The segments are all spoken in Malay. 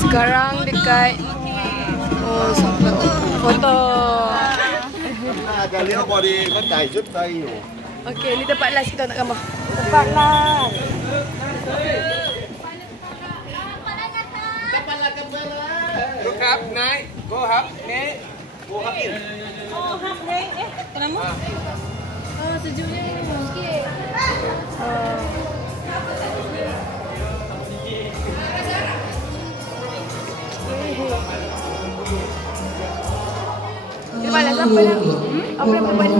Sekarang dekat foto. Okey, ni tempat last kita nak gambar. Tempat last. Go up, night. Go up, night. Go up in. Oh, hap naik. Kenapa? Oh, sejuknya sikit. Kita balas apa dah? Apa yang buat?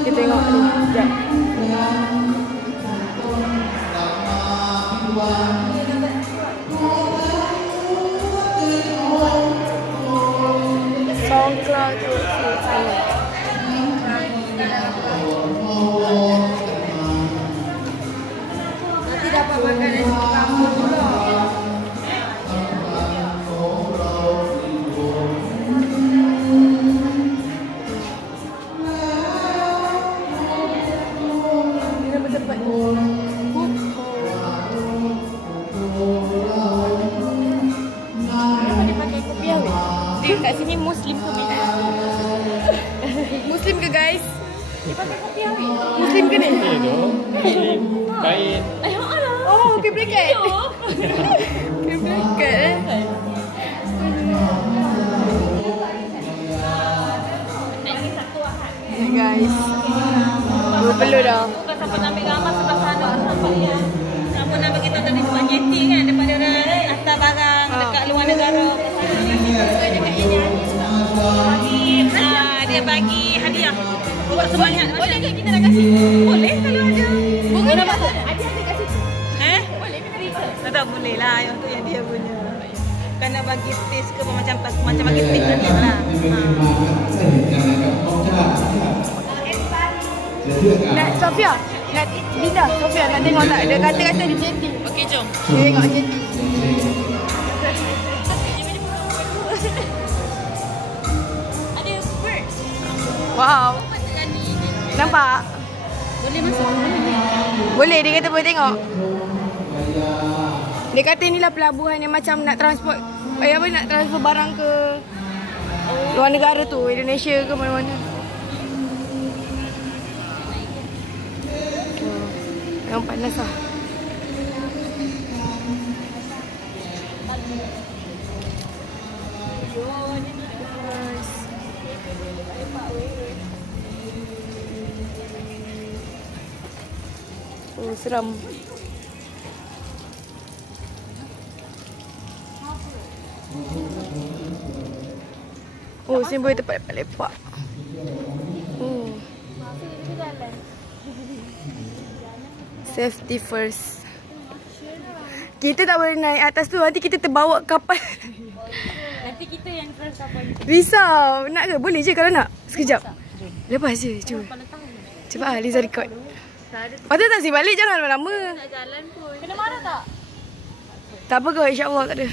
Kita tengok ni. Sekejap. SoundCloud tu. Nanti dapat makan nasi kambing pula. Kat sini Muslim ke Muslim ke guys? Dia pakai kopi awet. Muslim ke ni? Ya dong. Kain. Oh, okay blanket. Okay blanket Okay guys. Dua pelur dah. Bukan sampai nak ambil gambar sebelah sana sampai ya. Sama nak bagi tahu tadi sebab jetty kan daripada hantar barang dekat luar negara. Dia bagi hadiah. Buat sebanyak. Boleh ke kita nak kasih? Boleh kalau ada. Bunga dah ada kat situ. Boleh ke nak tak boleh lah yang tu yang dia punya. Kena bagi taste ke macam bagi tip dia lah. Nak Sofia, nak Dinda, Sofia nak tengok tak? Dia kata di jetty. Okey, jom. Dia tengok jetty. Ada birds. Wow. Nampak? Boleh masuk. Boleh, dia kata boleh tengok. Dia kata inilah pelabuhan yang macam nak transport nak transfer barang ke luar negara tu, Indonesia ke mana-mana. Yang panas lah. Oh, seram. Oh, sini boleh tempat lepak. Safety first. Kita tak boleh naik atas tu, nanti kita terbawa kapal. Nanti kita yang terus kapal. Risau. Nak ke? Boleh je kalau nak. Sekejap. Lepas je, cuba. Cepat Liza record. Patut tak sih balik, jangan lama-lama. Nak jalan pun. Kena marah tak? Tak apa ke, insyaAllah tak ada.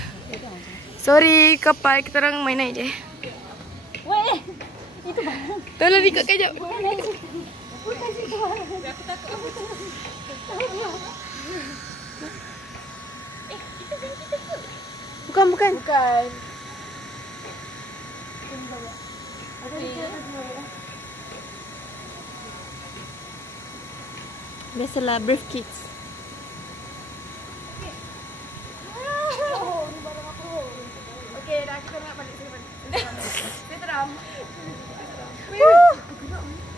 Sorry kapal, kita orang main naik je. Weh, itu barang. Tolong record kejap. Bukan situ barang. Aku takut apa tu. Itu band kita ke? Bukan. Bukan. Biasalah, birth kids. Okay, dah kita nak balik sini. Dia teram.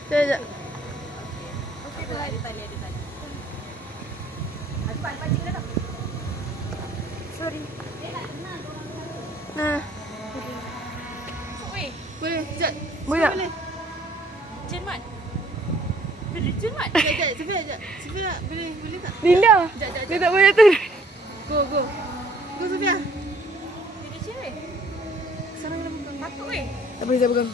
Sekejap. Okey, ada tali. Ada pancing dah tak? Sorry. Dia tak kenal orang. Nah. Weh, Boleh, sekejap. Boleh tak? Cun Mat. Sekejap. Sofia, boleh tak? Linda. Dia tak boleh tu. Go, Sofia. Dia cewek. Sana mana pegang? Takut weh. Tak boleh saya pegang.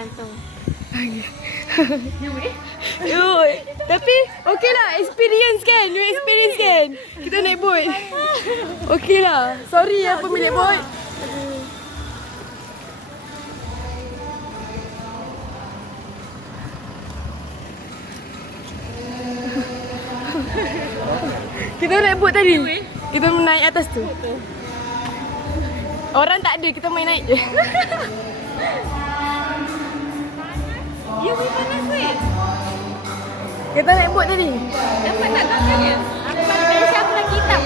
gantung. Yoi. Tapi okey lah, experience kan? New experience kan? Kita naik boat. Okey lah. Sorry ya pemilik boat. Kita naik boat tadi. Kita naik atas tu. Orang tak ada, kita main naik je. Ya, panas weh. Kita naik boat tadi. Dapat tak gambarnya? Malaysia aku lagi hitam.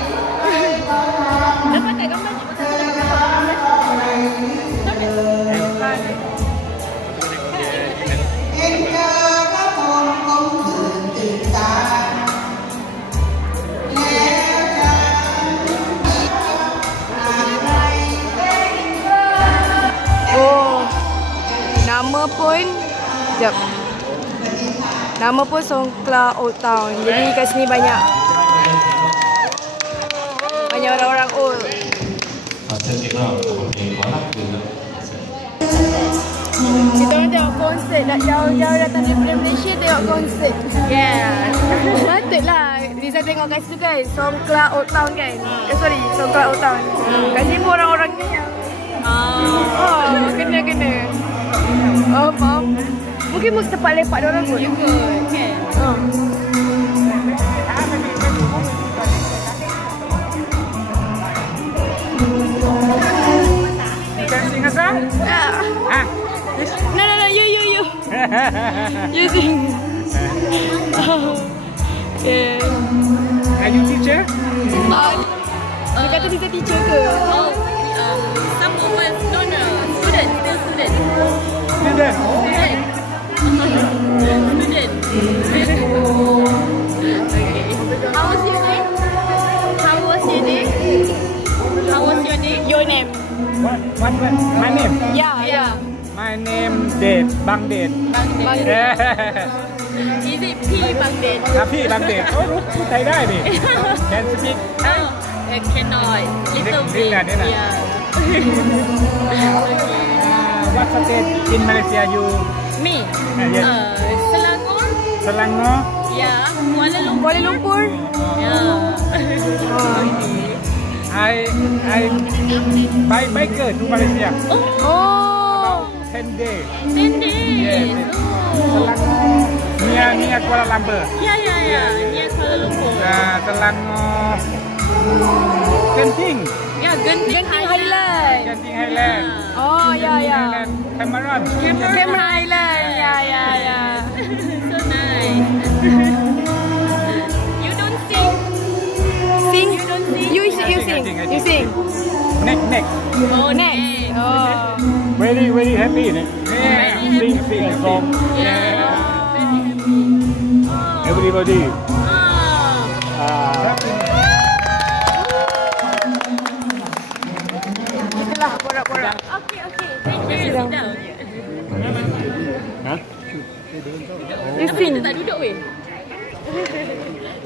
Dapat tak gambarnya? Oh, nama pun, sekejap. Nama pun Songkla Old Town. Jadi kat sini banyak orang-orang old. Kita orang tengok konsert. Dah jauh-jauh datang daripada Malaysia tengok konsert. Yes. Patutlah Liza tengok kat situ kan. Songkla Old Town kan. Sorry, Songkla Old Town. Kat sini pun orang-orang ni yang kena. Oh, faham. Mungkin tempat lepak diorang kot. Kan? You can sing a song? Ah. No, you. You sing. Okay. Are you teacher? Dia kata kita teacher ke? Some of us, no, student, still student. Student. Student. How was your day? How was your day? How was your day? Your name? What? My name? Yeah. My name Date. Bang Date. Bang Date. Is it P Bang Date? พี่บางเดชพูดไทยได้ดิ Can speak Cannot. Little bit. Yeah. What state in Malaysia you? Me? Yes. Selangor? Selangor? Yeah. Kuala Kuala Lumpur? Lumpur? Yeah. I buy biker to Malaysia. Oh. 10 days. 10 days. Yes. Selangor. Near Kuala Lumpur. Yeah. Near Kuala Lumpur. Selangor. Genting. Yeah, Genting Highland. Genting Highland. Oh, yeah. Cameron. Cameron Highland. Yeah. So nice. You don't sing? Sing? You don't sing? You sing. You sing. Neck. Oh, next. Oh. Very happy. Very Sing song. Yeah. Everybody. Itulah borak-borak. Okay. Thank you. Sit down. You sing. Kita tak duduk weh.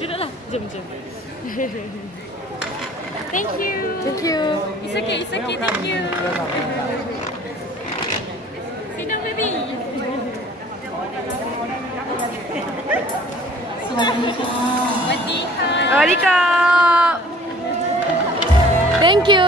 Duduklah. Jom. Thank you. It's okay. Thank you. Sit down, baby. Sawadika. Thank you.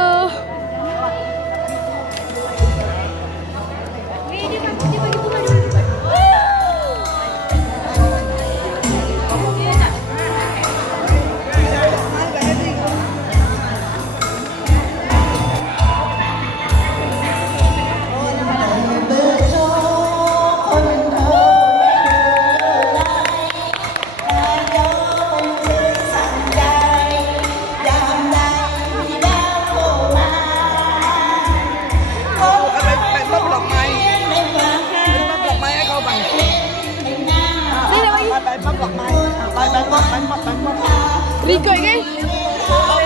Record kan? Oh.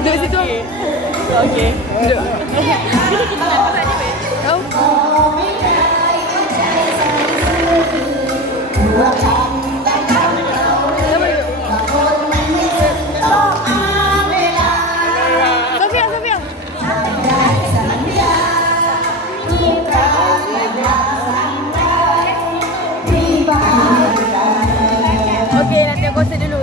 Duduk situ. Okey. Duduk. Sofia. Okey, nanti aku set dulu.